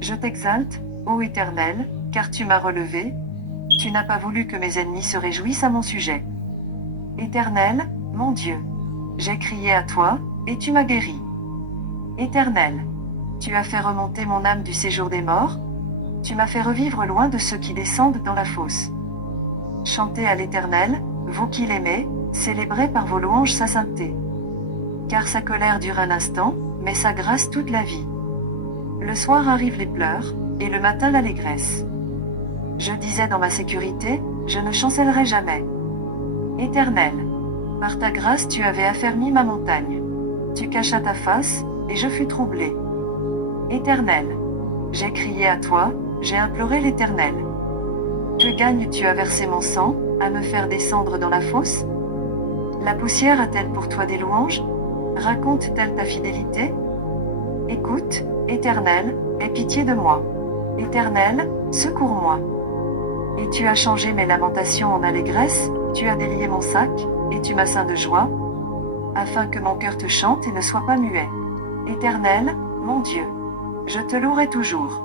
Je t'exalte, ô Éternel, car tu m'as relevé, tu n'as pas voulu que mes ennemis se réjouissent à mon sujet. Éternel, mon Dieu, j'ai crié à toi, et tu m'as guéri. Éternel, tu as fait remonter mon âme du séjour des morts, tu m'as fait revivre loin de ceux qui descendent dans la fosse. Chantez à l'Éternel, vous qui l'aimez, célébrez par vos louanges sa sainteté. Car sa colère dure un instant, mais sa grâce toute la vie. Le soir arrivent les pleurs, et le matin l'allégresse. Je disais dans ma sécurité, je ne chancellerai jamais. Éternel, par ta grâce tu avais affermi ma montagne. Tu cachas ta face, et je fus troublé. Éternel, j'ai crié à toi, j'ai imploré l'Éternel. Que gagnes-tu à verser mon sang, à me faire descendre dans la fosse? La poussière a-t-elle pour toi des louanges? Raconte-t-elle ta fidélité? Écoute, Éternel, aie pitié de moi. Éternel, secours-moi. Et tu as changé mes lamentations en allégresse, tu as délié mon sac, et tu m'as ceint de joie, afin que mon cœur te chante et ne soit pas muet. Éternel, mon Dieu, je te louerai toujours.